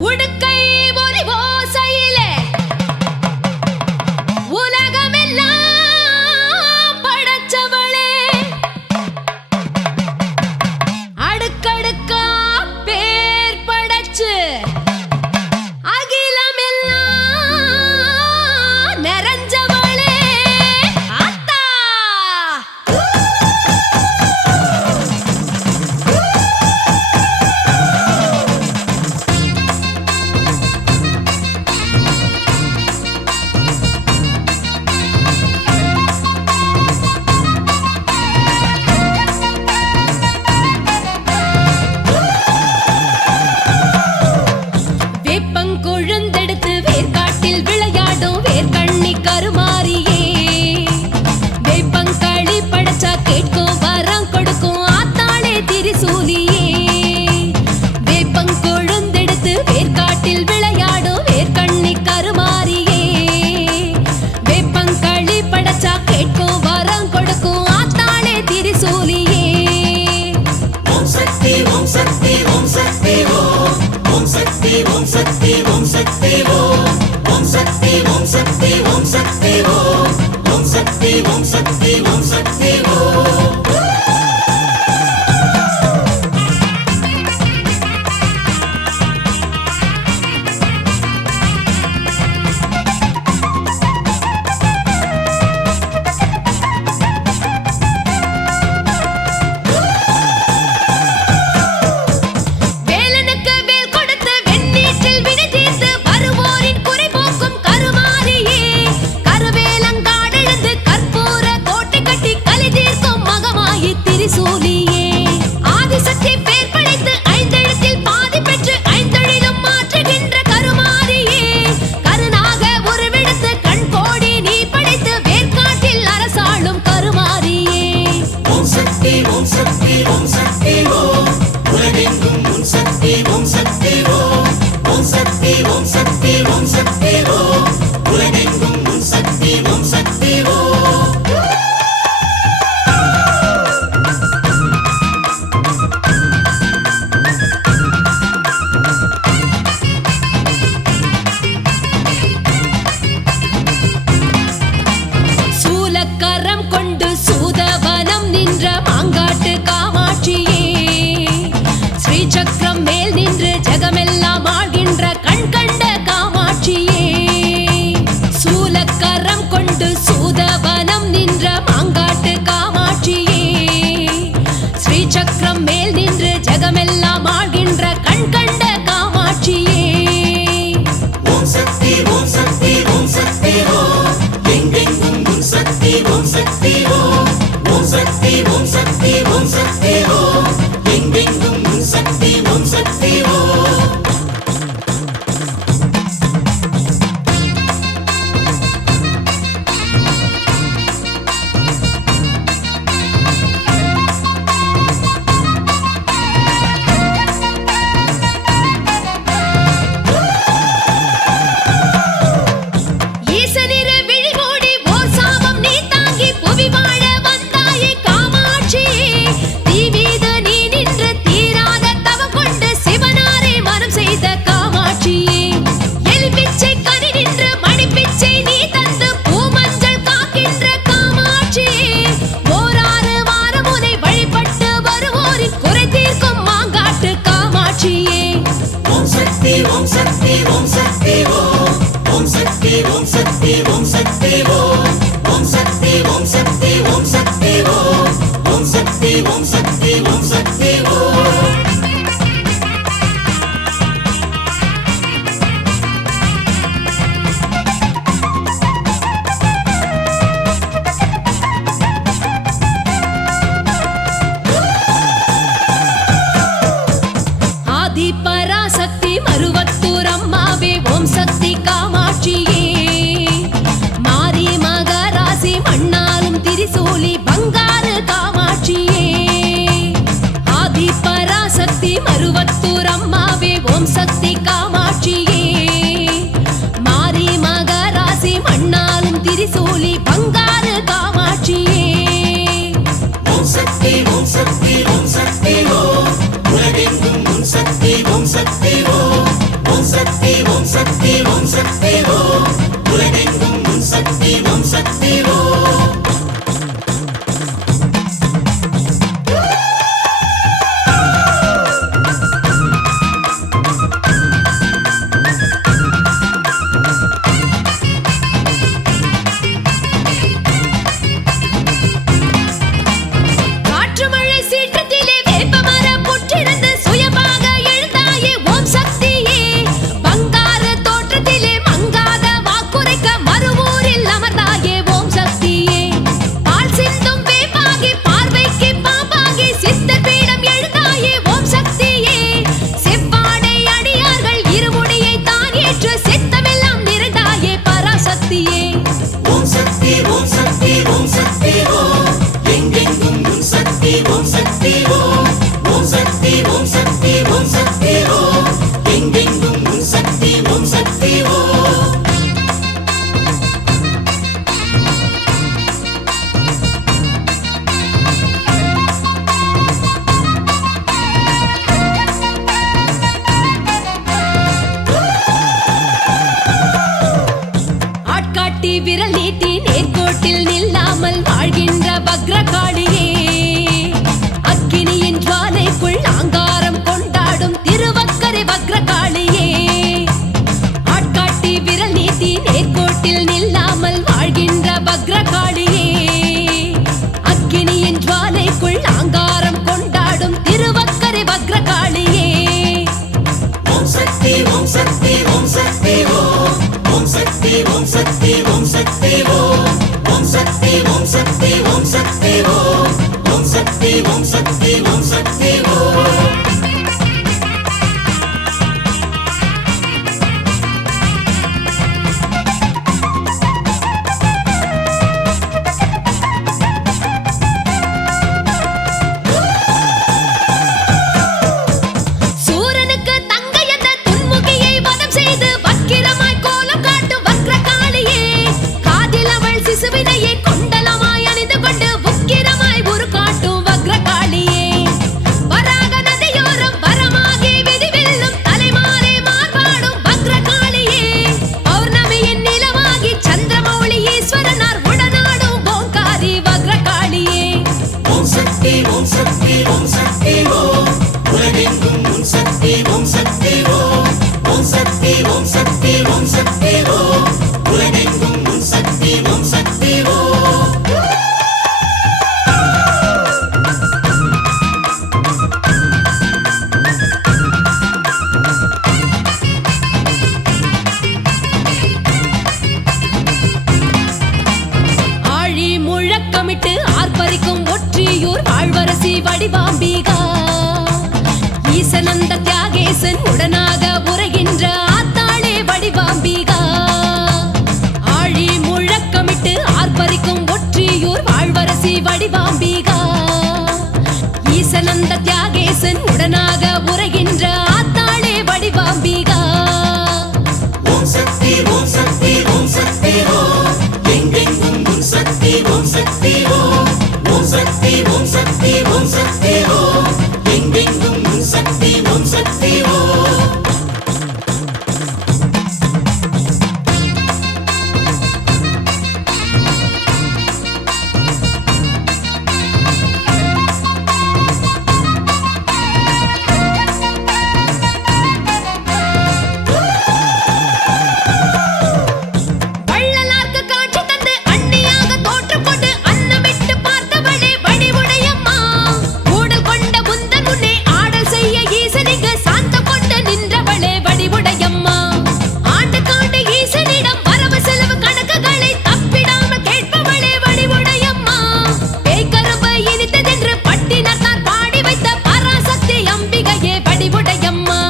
உடுக்கை ஒலி ஓசையிலே உலகமெல்லாம் படைச்சவளே, அடுக்கடுக்கா பேர் படைச்சு அகிலமெல்லாம் நிறைஞ்சவளே ஆத்தா. வேப்பங்கொழுந்தெடுத்து வேர்க்காட்டில் விளையாடும் வேர்க்கண்ணி கருமாரியே, வேப்பங்களி படைச்சா கேட்கும் வரம் கொடுக்கும் ஆத்தாளே திரிசூலியே. வேப்பங்கொழுந்தெடுத்து வேர்க்காட்டில் விளையாடும் வேர்க்கண்ணி கருமாரியே, வேப்பங்களி படைச்சா கேட்கும் வரம் கொடுக்கும் ஆத்தாளே திரிசூலியே. ஓம் சக்தி ஓம் சக்தி ஓம் சக்தி ஓம் சக்தி ஓம் சக்தி ஓம் சக்தி ஓம் சக்தி ஓம் சக்தி ஓம் சக்தி ஓம் சக்தி ஓம் சக்தி ஓம் சக்தி வேலனுக்கு வேல் கொடுத்து வெண்ணீற்றில் வினை தீர்த்து வருவோரின் குறை போக்கும் கருமாரியே, கருவேலங்காடெழுந்து கற்பூர கோட்டை கட்டி கலி தீர்க்கும் மகமாயி திரிசூலியே. ஆதிசக்தி பேர் படைத்து ஐந்தெழுத்தில் பாதி பெற்று ஐந்தொழிலும் மாற்றுகின்ற கருமாரியே, கருணாக உருவெடுத்து கண் கோடி நீ படைத்து வேர்க்காட்டில் அரசாளும் கருமாரியே. ஓம் சக்தி ஓம் சக்தி ஓம் சக்தி உலகெங்கும் உன் சக்தி ஓம் சக்தி ஓம் சக்தி ஓம் சக்தி ஓம் சக்தி உலகெங்கும் உன் சக்தி ஓம் சக்தி சூலக்கரம் கொண்டு சூதவனம் நின்ற மாங்காட்டு காமாட்சியே, ஸ்ரீசக்கரம் மேல் நின்று ஜெகமெல்லாம் ஆழ்கின்ற கண் கண்ட காமாட்சியே. சூலக்கரம் கொண்டு சூதவனம் நின்ற மாங்காட்டு காமாட்சியே, ஸ்ரீசக்கரம் மேல் நின்று ஜெகமெல்லாம் ஆழ்கின்ற கண் கண்ட காமாட்சியே. ஓம் சக்தி ஓம் சக்தி ஓம் சக்தி எங்கெங்கும் உன் சக்தி ஓம் சக்தி ஓம் சக்தி ஓம் சக்தி ஓம் சக்தி எங்கெங்கும் உன் சக்தி ஓம் சக்தி ஈசனிரு விழி மூடி ஓர் சாபம் நீ தாங்கி புவி வாழ வந்தாயே காமாட்சியே, தீ மீது நீ நின்று தீராத தவம் கொண்டு சிவனாரே மனம் செய்த காமாட்சியே. எலிப்பிச்சை கனி நின்று மணிப்பிச்சை நீ தந்து பூமஞ்சள் காக்கின்ற காமாட்சியே, ஓராறு வாரம் உனை வழிபட்டு வருவோரின் குறை தீர்க்கும் மாங்காட்டு காமாட்சியே. ஓம் சக்தி ஓம் சக்தி ஓம் சக்தி ஓம் சக்தி ஓம் சக்தி ஓம் சக்தி ஓம் சக்தி ஓம் சக்தி ஓம் சக்தி ஓம் சக்தி ஓம் சக்தி ஓம் சக்தி ஆதி பராசக்தி மருவத்தூர் அம்மாவே ஓம் சக்தி காமாட்சியே, மாரி மகராசி மண்ணாலும் திரிசூலி பங்காரு காமாட்சியே. ஓம் உலகெங்கும் உன் சக்தி ஓம் சக்தி ஓம் காற்று மழை சீற்றத்திலே வேப்பமரம் புற்றிருந்து சுயமாக எழுந்தாயே ஓம் சக்தியே பங்கார தோற்றத்திலே மங்காத வாக்குரைக்க மறுவூரில் அமர்ந்தாயே ஓம் சக்தியே பால் சிந்தும் வேப்பாகி பார்வைக்கு பாம்பாகி சித்தர் பீடம் எழுந்தாயே ஓம் சக்தியே செவ்வாடை அடியார்கள் இருமுடியை தான் ஏற்று சித்தமெல்லாம் நிறைந்தாயே பராசக்தியே ஓம் சக்தி ஓம் சக்தி ஓம் சக்தி ஓம் எங்கெங்கும் உன் சக்தி ஓம் சக்தி ஓம் ஓம் சக்தி ஓம் சக்தி ஓம் சக்தி ஓம் எங்கெங்கும் உன் சக்தி ஓம் சக்தி ஓம் ஆட்காட்டி விரல் நீட்டி நேர்கோட்டில் நில்லாமல் வாழ்கின்ற பக்ரகாளியே அக்கினியின் ஜுவாலைக்குள் ஆங்காரம் கொண்டாடும் திருவக்கரை பக்ரகாளியே ஆட்காட்டி விரல் நீட்டி நேர்கோட்டில் நில்லாமல் வாழ்கின்ற பக்ரகாளியே அக்கினியின் ஜுவாலைக்குள் ஆங்காரம் கொண்டாடும் திருவக்கரை பக்ரகாளியே ஓம் சக்தி ஓம் சக்தி ஓம் சக்தி ஓம் ஓம் சக்தி ஓம் சக்தி ஓம் சக்தி ஓம் ஓம் சக்தி ஓம் சக்தி ஓம் சக்தி ஓம் ஓம் சக்தி ஓம் சக்தி ஓம் சக்தி ஓம் சூரனுக்கு தங்கை என்ற துன்முகியை வதம் செய்து வக்கிரமாய் கோலம் காட்டும் வக்ரகாளியே காதில் அவள் சிசுவினையே கொண்டலமாய் அணிந்து கொண்டு உக்கிரமாய் உரு காட்டும் வக்ரகாளியே வராக நதியோரம் வரமாகி விதிவெல்லும் தலைமாலை மார்பாடும் வக்ரகாளியே பௌர்ணமியின் நிலவாகி சந்திரமௌழி ஈஸ்வரனார் உடனாடும் ஓங்காரி வக்ரகாளியே ஓம் சக்தி ஓம் சக்தி ஓம் சக்தி ஓம் உலகெங்கும் உன் சக்தி ஓம் சக்தி ஓம் ஓம் சக்தி ஓம் சக்தி ஓம் சக்தி ஓம் உலகெங்கும் உன் சக்தி ஓம் சக்தி ஓம் ஆழி முழக்கமிட்டு ஆர்ப்பரிக்கும் ஒற்றியூர் வாழ்வரசி வடிவாம்பிகா ஈசனந்த தியாகேசன் உடனாக உரைகின்ற ஆத்தாளே வடிவாம்பிகா ஆழி முழக்கமிட்டு ஆர்ப்பரிக்கும் ஒற்றியூர் வாழ்வரசி வடிவாம்பிகா ஈசனந்த தியாகேசன் உடனாக உரைகின்ற ஆத்தாளே வடிவாம்பிகா ஓம் சக்தி ஓம் சக்தி ஓம் சக்தி ஓம் எங்கெங்கும் உன் சக்தி ஓம் சக்தி ஓம் ஓம் சக்தி ஓம் சக்தி ஓம் சக்தி ஓம் எங்கெங்கும் உன் சக்தி ஓம் சக்தி ஓம் வள்ளலார்க்கு காட்சி தந்து அண்ணியாக தோற்றம் கொண்டு அன்னமிட்டு பார்த்தவளே வடிவுடையம்மா ஊடல் கொண்ட முந்தன் முன்னே ஆடல் செய்ய ஈசனிக்கு சாந்தம் கொண்டு நின்றவளே வடிவுடையம்மா ஆண்டு காண்டு ஈசனிடம் வரவு செலவு கணக்குகளை தப்பிடாமல் கேட்பவளே வடிவுடையம்மா பேய்கரும்பு இனித்ததென்று பட்டினத்தார் பாடி வைத்த பராசக்தி அம்பிகையே வடிவுடையம்மா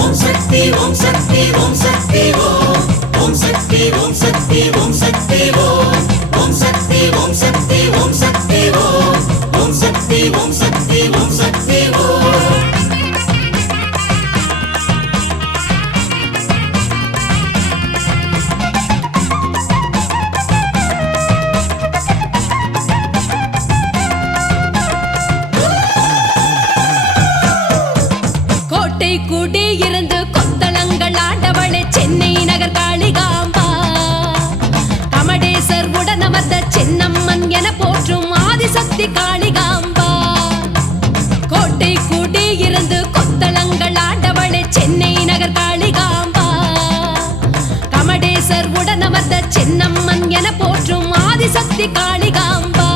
ஓம் சக்தி ஓம் சக்தி ஓம் சக்தி ஓம் ஓம் சக்தி ஓம் சக்தி ஓம் சக்தி ஓம் ஓம் சக்தி ஓம் சக்தி ஓம் சக்தி ஓம் ஓம் சக்தி ஓம் சக்தி ஓம் சக்தி ஓம் கோட்டை கூடி இருந்து கொத்தளங்கள் ஆண்டவளே சென்னை நகர் காளிகாம் சின்னம்மன் என போற்றும் ஆதிசக்தி காளிகாம்பா.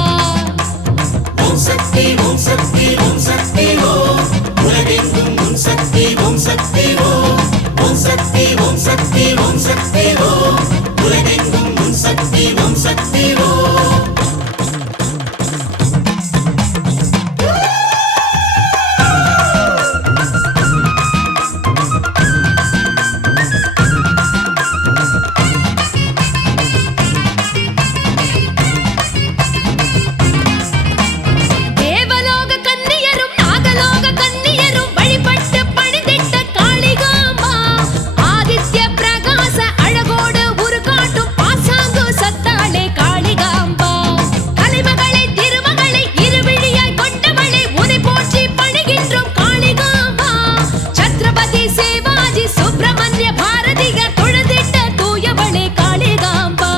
ஓம் சக்தி ஓம் சக்தி ஓம் சக்தி ஓம் உலகெங்கும் உன் சக்தி ஓம் சக்தி ஓம் ஓம் சக்தி ஓம் சக்தி ஓம் சக்தி ஓம் உலகெங்கும் உன் சக்தி ஓம் சக்தி ஓம் தேவலோக கன்னியரும் நாகலோக கன்னியரும் வழிபட்டு பணிந்திட்ட காளிகாம்பா. ஆதித்ய பிரகாச அழகோடு உருகாட்டும் பாசாங்கு சத்தாளே காளிகாம்பா. கலைமகளை திருமகளை இருவிழியாய் கொண்டவளை உனை போற்றி பணிகின்றோம் காளிகாம்பா. சத்ரபதி சிவாஜி சுப்பிரமணிய பாரதியர் தொழுதிட்ட தூயவளே காளிகாம்பா.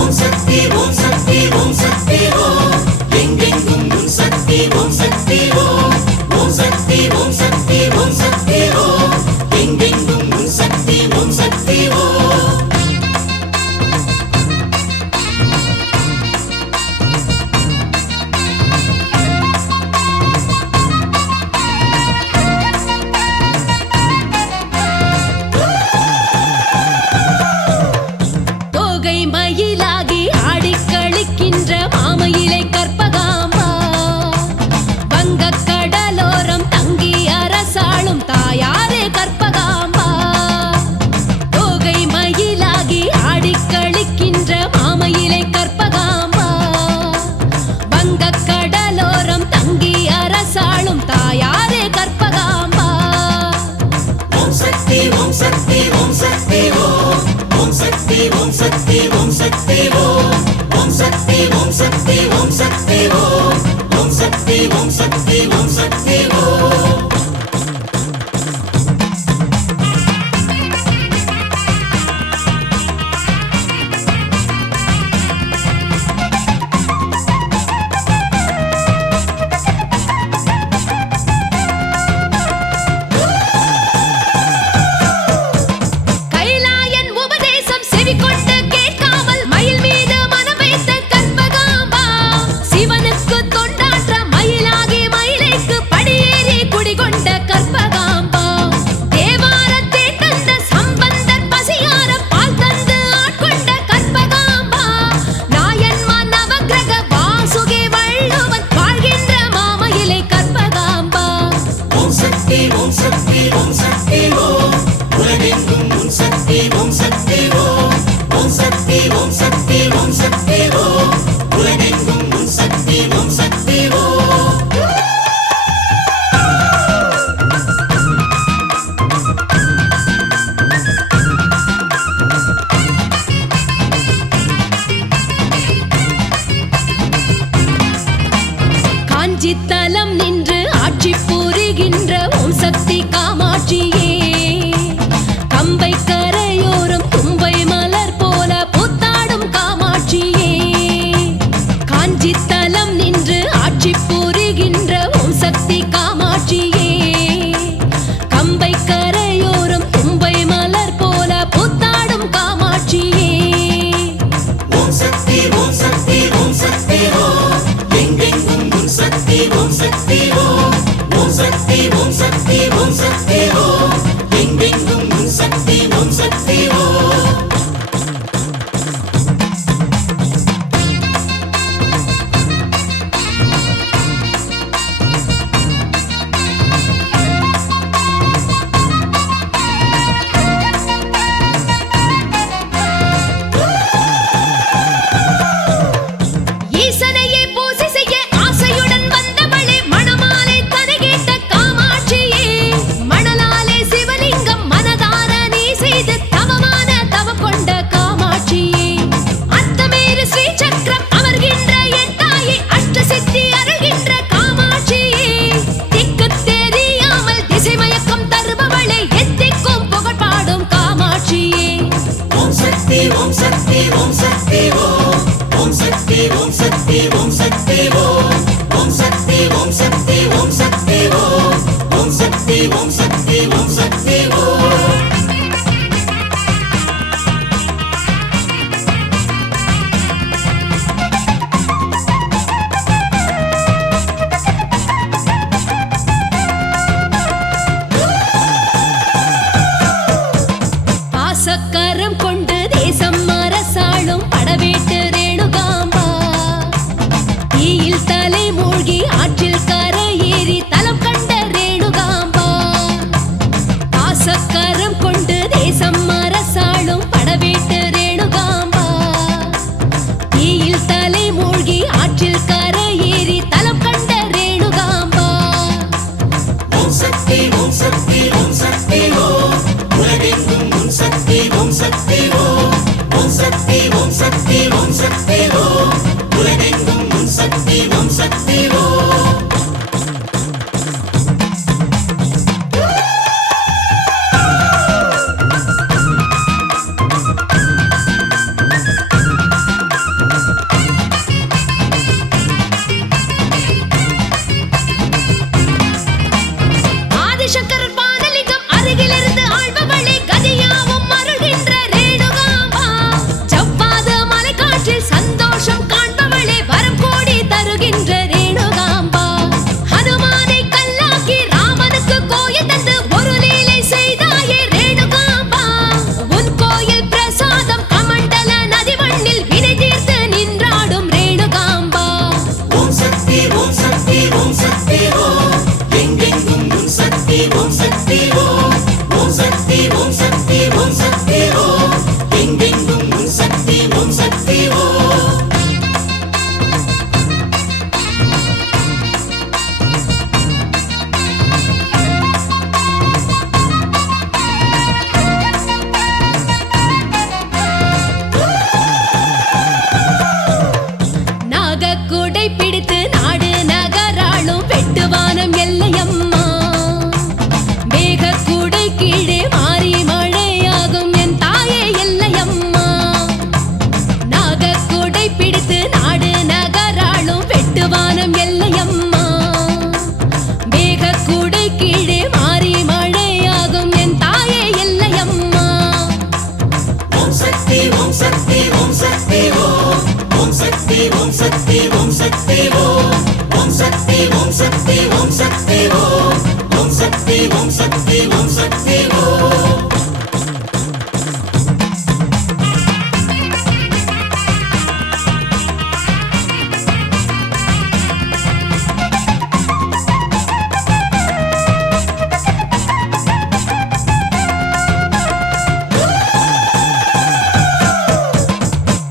ஓம் சக்தி ஓம் சக்தி ஓம் சக்தி ஓம் எங்கெங்கும் உன் சக்தி ஓம் சக்தி ஓம் ஓம் சக்தி ஓம் சக்தி ஓம் சக்தி ஓம் எங்கெங்கும் உன் சக்தி ஓம் சக்தி ஓம் தோகை மயிலாகி ஆடிக் களிக்கின்ற மாமயிலை கற்பகாம்பா. வங்கக் கடலோரம் தங்கி அரசாளும் தாயாரே கற்பகாம்பா. தோகை மயிலாகி ஆடிக் களிக்கின்ற மாமயிலை கற்பகாம்பா. வங்கக் கடலோரம் தங்கி அரசாளும் தாயாரே கற்பகாம்பா. ஓம் சக்தி ஓம் சக்தி ஓம் சக்தி ஓம் ஓம் சக்தி ஓம் சக்தி ஓம் சக்தி ஓம் ஓம் சக்தி ஓம் சக்தி ஓம் சக்தி ஓம் ஓம் சக்தி ஓம் சக்தி ஓம் சக்தி ஓம் கைலாயன் உபதேசம் செவிகொண்டு கேட்காமல் மயில் மீது மனம் வைத்த கற்பகாம்பா. சிவனுக்கு தொண்டாற்ற மயிலாகி மயிலைக்கு படியேறி குடிகொண்ட கற்பகாம்பா. தேவாரத்தை தந்த சம்பந்தர் பசியார பால் தந்து ஆட்கொண்ட கற்பகாம்பா. நாயன்மார் நவக்கிரக வாசுகி வள்ளுவன் வாழ்கின்ற மாமயிலை கற்பகாம்பா. ஓம் சக்தி ஓம் சக்தி ஓம் சக்தி ஓம் உலகெங்கும் உன் சக்தி ஓம் சக்தி ஓம் ஓம் சக்தி ஓம் சக்தி ஓம் சக்தி ஓம் உலகெங்கும் உன் சக்தி ஓம் சக்தி ஓம் காஞ்சி தலம் நின்று ஆட்சி புரிகின்ற ஓம் சக்தி காமாட்சியே. சக்தி ஓம் சக்தி ஓம் ஓம் சக்தி ஓம் சக்தி ஓம் சக்தி ஓம் ஓம் சக்தி ஓம் சக்தி ஓம் சக்தி ஓம்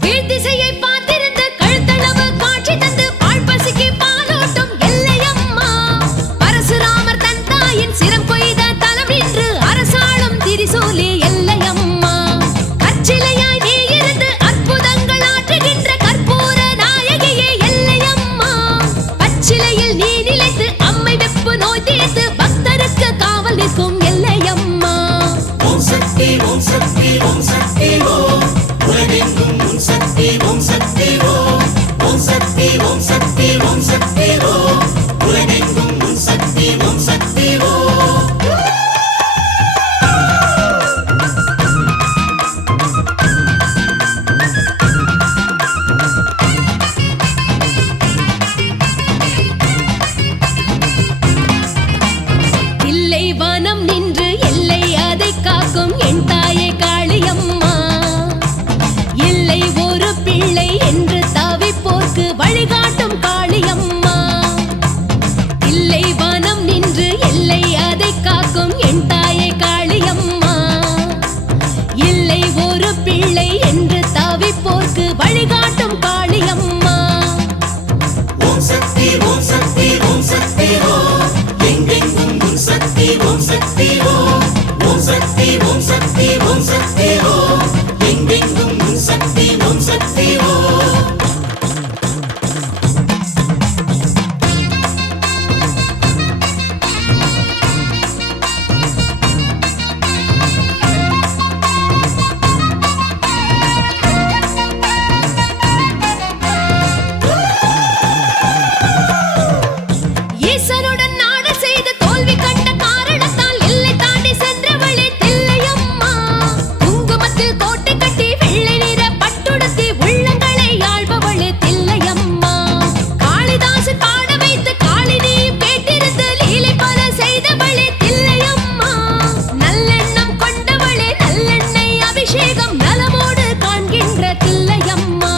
கீழ்த்திசையை பார்த்திருந்து கழுத்தளவு காட்சி தந்து பால் பசிக்கு பாலூட்டும் எல்லையம்மா. பரசுராமர் தன் தாயின் சிரம் கொய்த தலம் நின்று அரசாளும் திரிசூலி எல்லையம்மா. கற்சிலையாய் நீ இருந்து அற்புதங்கள் ஆற்றுகின்ற கற்பூர நாயகியே எல்லையம்மா. பச்சிலையில் நீ நிலைத்து அம்மை வெப்பு நோய் தீர்த்து பக்தருக்கு காவல் நிற்கும் எல்லையம்மா. ஓம் சக்தி ஓம் சக்தி ஓம் சக்தி ஓம் உலகெங்கும் உன் சக்தி ஓம் சக்தி ஓம் ஓம் சக்தி ஓம் சக்தி ஓம் சக்தி ஓம் உலகெங்கும் உன் சக்தி ஓம் சக்தி ஓம் தில்லை வனம் நின்று எல்லை அதை காக்கும் என் தாயே காளியம்மா. இல்லை ஒரு பிள்ளை என்று தவிப்போர்க்கு வழிகாட்டும் காளியம்மா. இல்லை வனம் நின்று எல்லை அதை காக்கும் என் தாயே காளியம்மா. இல்லை ஒரு பிள்ளை என்று தவிப்போர்க்கு வழிகாட்டும் காளியம்மா. ஓம் சக்தி ஓம் சக்தி ஓம் சக்தி ஓம் எங்கெங்கும் உன் சக்தி ஓம் சக்தி ஓம் ஓம் சக்தி ஓம் சக்தி ஓம் சக்தி ஓம் எங்கெங்கும் உன் சக்தி ஓம் சக்தி ஓம் ஈசனுடன் நாடல் செய்து தோல்வி கண்ட காரணத்தால் எல்லை தாண்டி சென்றவளே தில்லையம்மா. குங்குமத்தில் கோட்டை கட்டி வெள்ளை நிற பட்டுடுத்தி உள்ளங்களை ஆள்பவளே தில்லையம்மா. காளிதாசன் பாட வைத்து காளினி கேட்டிருந்து லீலை பல செய்தவளே தில்லையம்மா. நல்லெண்ணம் கொண்டவளே நல்லெண்ணெய் அபிஷேகம் நலமோடு காண்கின்ற தில்லையம்மா.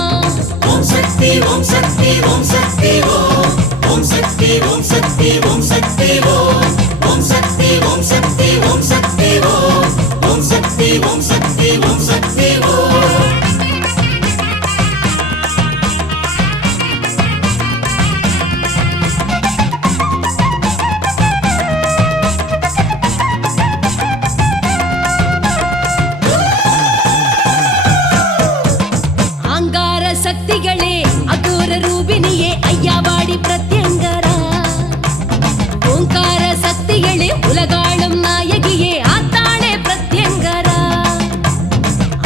ஓம் சக்தி ஓம் சக்தி ஓம் சக்தி ஓம் ஓம் சக்தி ஓம் சக்தி ஓம் சக்தி ஓம் ஓம் சக்தி ஓம் சக்தி ஓம் சக்தி ஓம் ஓம் சக்தி ஓம் சக்தி ஓம் சக்தி ஓம் ஆங்கார சக்திகளே அகோர ரூபினியே ஐயாவாடி பிரத்யங்கரா. ஓங்கார சக்திகளே உலகாளும் நாயகியே ஆத்தாளே பிரத்யங்கரா.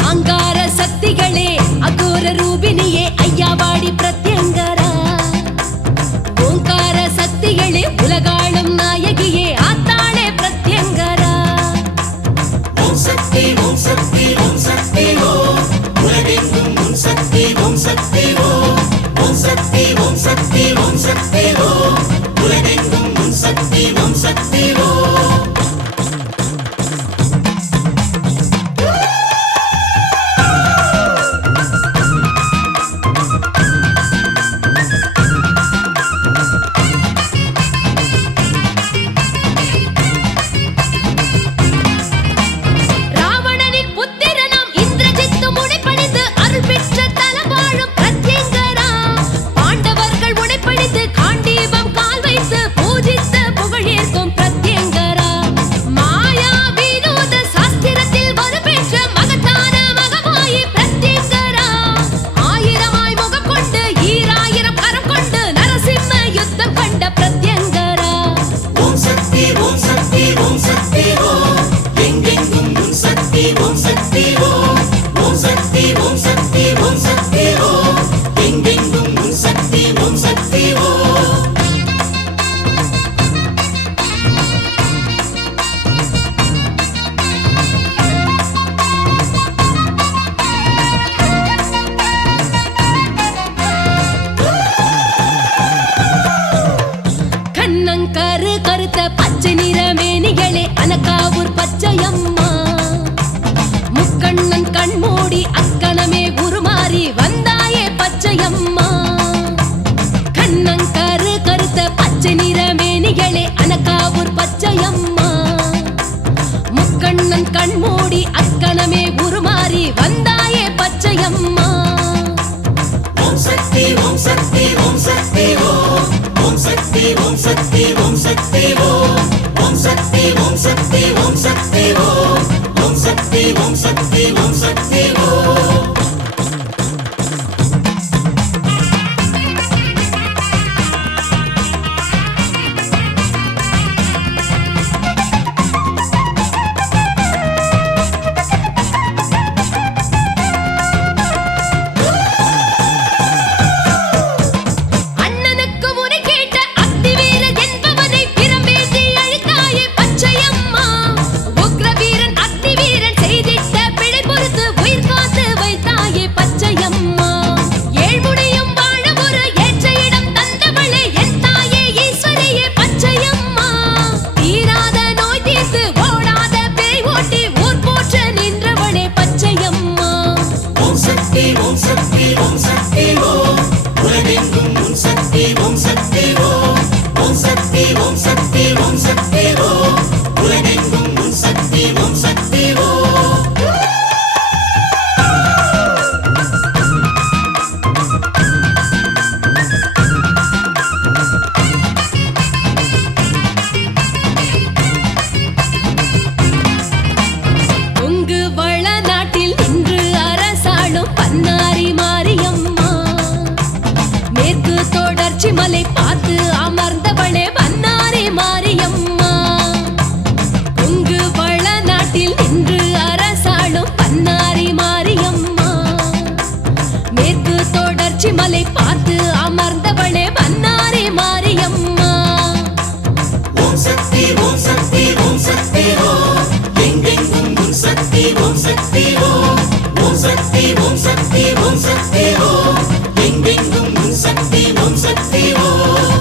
ஆங்கார சக்திகளே அகோர ரூபினியே ஐயாவாடி பிரத்யங்கரா. ஓங்கார சக்திகளே உலகாளும் நாயகியே ஆத்தாளே பிரத்யங்கரா. ஓம் சக்தி ஓம் சக்தி ஓம் சக்தி ஓம் உலகெங்கும் உன் சக்தி ஓம் சக்தி ஓம் ஓம் சக்தி ஓம் சக்தி ஓம் சக்தி ஓம் உலகெங்கும் உன் சக்தி ஓம் சக்தி ஓம் ராவணனின் புத்திரனாம் இந்திரஜித்து முனைப்பணிந்து அருள் பெற்ற தலம் வாழும் பிரத்யங்கரா. பாண்டவர்கள் உனைப்பணிந்து காண்டீபம் கால் வைத்து பூஜித்த புகழேற்கும் பிரத்யங்கரா. மாயா வினோத சாஸ்திரத்தில் வலுப்பெற்ற மகத்தான மகமாயி பிரத்யங்கரா. ஆயிரமாய் முகம் கொண்டு ஈராயிரம் கரம் கொண்டு நரசிம்ம யுத்தம் கண்ட பிரத்யங்கரா. ஓம் சக்தி ஓம் சக்தி ஓம் சக்தி ஓம் எங்கெங்கும் உன் சக்தி ஓம் சக்தி ஓம் ஓம் சக்தி ஓம் சக்தி ஓம் சக்தி ஓம் எங்கெங்கும் உன் சக்தி ஓம் சக்தி ஓம் பச்சை நிற மேனிகளே அனகாவூர் பச்சையம்மா. முக்கண்ணன் கண்மூடி அக்கணமே உருமாறி வந்தாயே பச்சையம்மா. கண்ணங்கரு கருத்த பச்சை நிற மேனிகளே அனகாவூர் பச்சையம்மா. முக்கண்ணன் கண்மூடி அக்கணமே உருமாறி வந்தாயே பச்சையம்மா. ஓம் சக்தி ஓம் சக்தி ஓம் சக்தி ஓம். ஓம் சக்தி ஓம் சக்தி ஓம் சக்தி ஓம். ஓம் சக்தி ஓம் சக்தி ஓம் சக்தி ஓம். ஓம் சக்தி ஓம் சக்தி ஓம் சக்தி ஓம். அண்ணனுக்கு முறை கேட்ட அக்னிவீரன் என்பவனை பிரம்பேந்தி அழித்தாயே பச்சையம்மா. உக்ரவீரன் அக்னிவீரன் செய்திட்ட பிழை பொறுத்து உயிர் காத்து வைத்தாயே பச்சையம்மா. ஏழ்முனையும் வாழ ஒரு ஏற்ற இடம் தந்தவளே என் தாயே ஈஸ்வரியே பச்சையம்மா. தீராத நோய் தீர்த்து ஓடாத பேய் ஓட்டி ஊர் போற்ற நின்றவளே பச்சையம்மா. ஓம் சக்தி ஓம் சக்தி ஓம் சக்தி ஓம். உலகெங்கும் உன் சக்தி ஓம் சக்தி ஓம். ஓம் சக்தி ஓம் சக்தி ஓம் சக்தி ஓம். உலகெங்கும் உன் சக்தி ஓம் சக்தி ஓம். கொங்கு வள நாட்டில் நின்று அரசாளும் பன்னாரி மாரியம்மா. மேற்கு தொடர்ச்சி மலை பார்த்து அமர்ந்தவளே பன்னாரி மாரியம்மா. கொங்கு வள நாட்டில் நின்று அரசாளும் பன்னாரி மாரியம்மா. மேற்கு தொடர்ச்சி மலை பார்த்து அமர்ந்தவளே பன்னாரி மாரியம்மா. ஓம் சக்தி ஓம் சக்தி ஓம் சக்தி ஓம். எங்கெங்கும் உன் சக்தி ஓம் சக்தி ஓம். ஓம் சக்தி ஓம் சக்தி ஓம் சக்தி ஓம். எங்கெங்கும் உன் சக்தி ஓம் சக்தி ஓம்.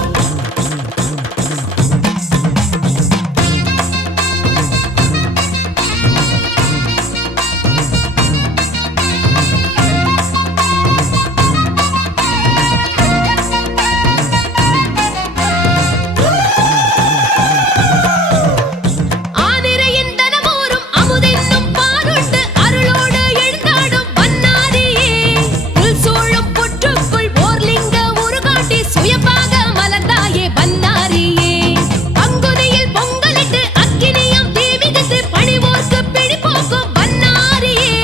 ஆனிரையின் தனமோரும் அமுதென்னும் பாலுண்டு அருளோடு எழுந்தாடும் பன்னாரியே. புல் சூழும் புற்றுக்குள் ஓர் லிங்க உருகாட்டி சுயமாக மலர்ந்தாயே பன்னாரியே. பங்குனியில் பொங்கலிட்டு அக்கினியம் தீ மிதித்து பணிவோர்க்கு பிடிப்போக்கும் பன்னாரியே.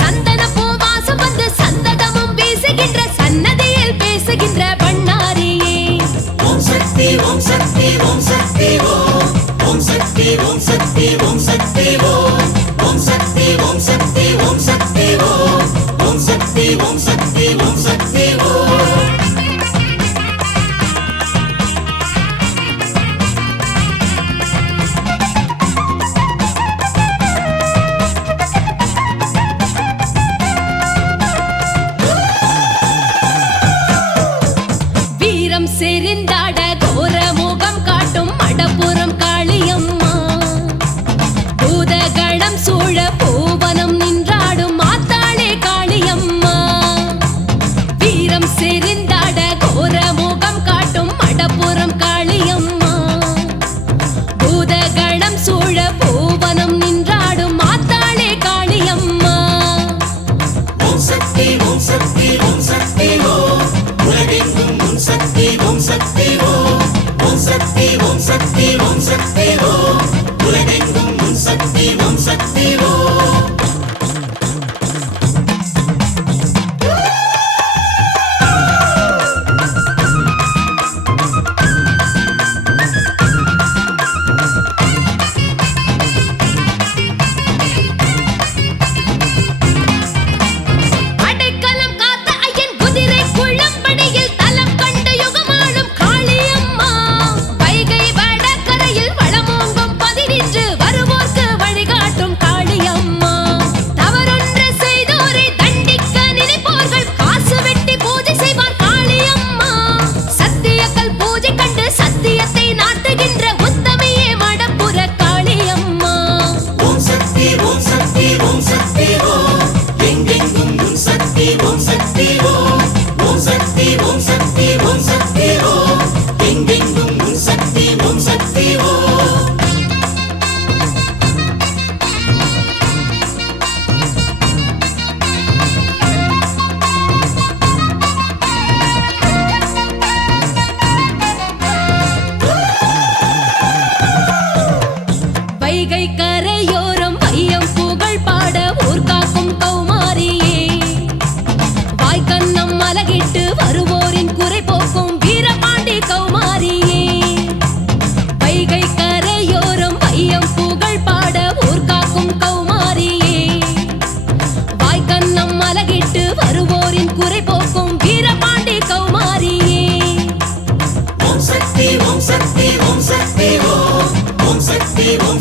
சந்தன பூவாசம் வந்து சந்ததமும் வீசுகின்ற சன்னதியில் பேசுகின்ற பன்னாரியே. ஓம் சக்தி ஓம் சக்தி ஓம் சக்தி ஓம். ஓம் சக்தி ஓம் சக்தி ஓம் சக்தி ஓம். ஓம் சக்தி ஓம் சக்தி ஓம் சக்தி ஓம். ஓம் சக்தி ஓம் சக்தி ஓம் சக்தி ஓம். வீரம் செறிந்தாட கோர முகம் காட்டும் மடப்புறம் காளியம்மா. பூதகணம் சூழ பூவனம் நின்ற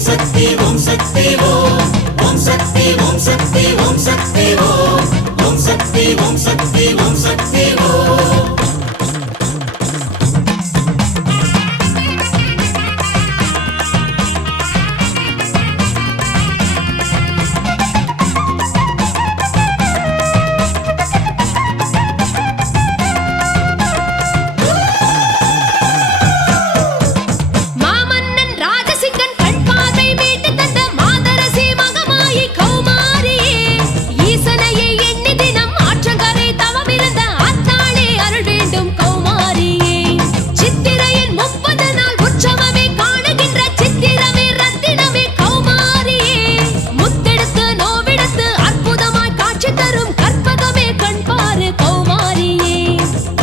ஓம் சக்தி ஓம் சக்தி ஓம் ஓம் சக்தி ஓம் சக்தி ஓம் சக்தி ஓம் ஓம் சக்தி ஓம் சக்தி ஓம் சக்தி ஓம் மாமன்னன் ராஜசிங்கன் கண் பார்வை மீட்டு தந்த மாதரசி மகமாயி கௌமாரியே ஈசனையே எண்ணி தினம் ஆற்றங்கரை தவமிருந்த அத்தாளே அருள் வேண்டும் கௌமாரியே சித்திரையின் 30 நாள் உற்சவமே காணுகின்ற சித்திரமே ரத்தினமே கௌமாரியே முத்தெடுத்து நோவெடுத்து அற்புதமாய் காட்சி தரும் கற்பகமே கண் பாரு கௌமாரியே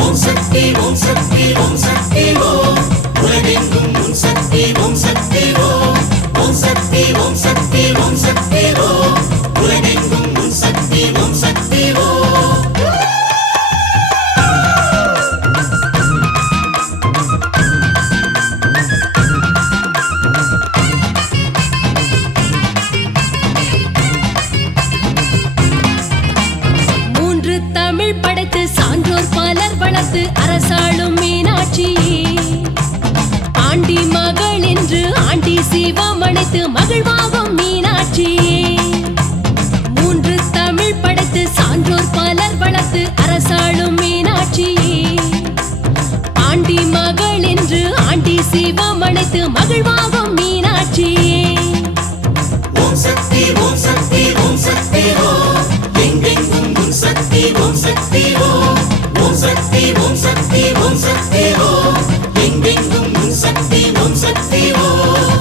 ஓம் சக்தி ஓம் சக்தி ஓம் சக்தி ஓம் உலகெங்கும் உன் சக்தி ஓம் சக்தி ஓம் ஓம் சக்தி ஓம் சக்தி ஓம் சக்தி ஓம் உலகெங்கும் உன் சக்தி ஓம் சக்தி ஓம் மூன்று தமிழ் படைத்து சான்றோர் பலர் வளர்த்து அரசாளும் மீனாட்சியே ஆண்டி மகள் என்று ஆண்டி சிவம் அணைத்து மகிழ்வாகும் மீனாட்சியே மூன்று தமிழ் படைத்து சான்றோர் பலர் வளர்த்து அரசாளும் மீனாட்சியே ஆண்டி மகள் என்று ஆண்டி சிவம் அணைத்து மகிழ்வாகும் மீனாட்சியே ஓம் சக்தி ஓம் சக்தி ஓம் சக்தி ஓம் எங்கெங்கும் உன் சக்தி ஓம் சக்தி ஓம் ஓம் சக்தி ஓம் சக்தி ஓம் சக்தி ஓம் எங்கெங்கும் உன் சக்தி ஓம் சக்தி ஓம்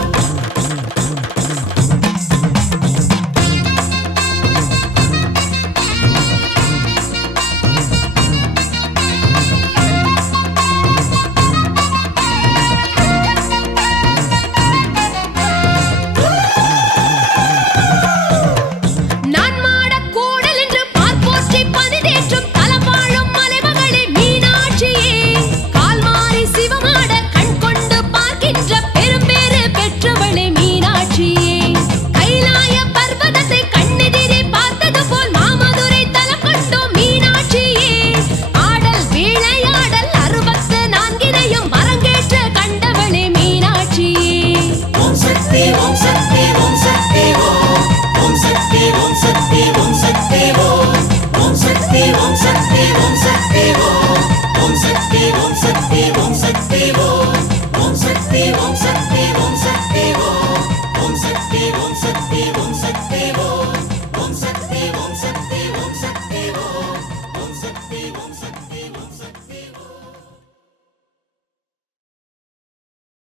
நான் மாடக் கூடல் என்று பார்ப்போற்றி பணிதேற்றும் தலம் வாழும் மலைமகளே மீனாட்சியே கால் மாறி சிவமாட கண் கொண்டு பார்க்கின்ற பெரும்பேறு பெற்றவளே மீனாட்சியே கைலாய பர்வதத்தை கண்ணெதிரே பார்த்தது போல் மாமதுரை தலம் கொண்டோம் மீனாட்சியே ஆடல் விளையாடல் 64 அரங்கேற்ற கண்டவளே மீனாட்சியே ஓம் சக்தி ஓம் சக்தி ஓம் சக்தி ஓம் ஓம் சக்தி ஓம் சக்தி ஓம் சக்தி ஓம் ஓம் சக்தி ஓம் சக்தி ஓம் சக்தி ஓம் ஓம் சக்தி ஓம் சக்தி ஓம் சக்தி ஓம் ஓம் சக்தி ஓம் சக்தி ஓம் சக்தி ஓம் ஓம் சக்தி ஓம் சக்தி ஓம் சக்தி ஓம்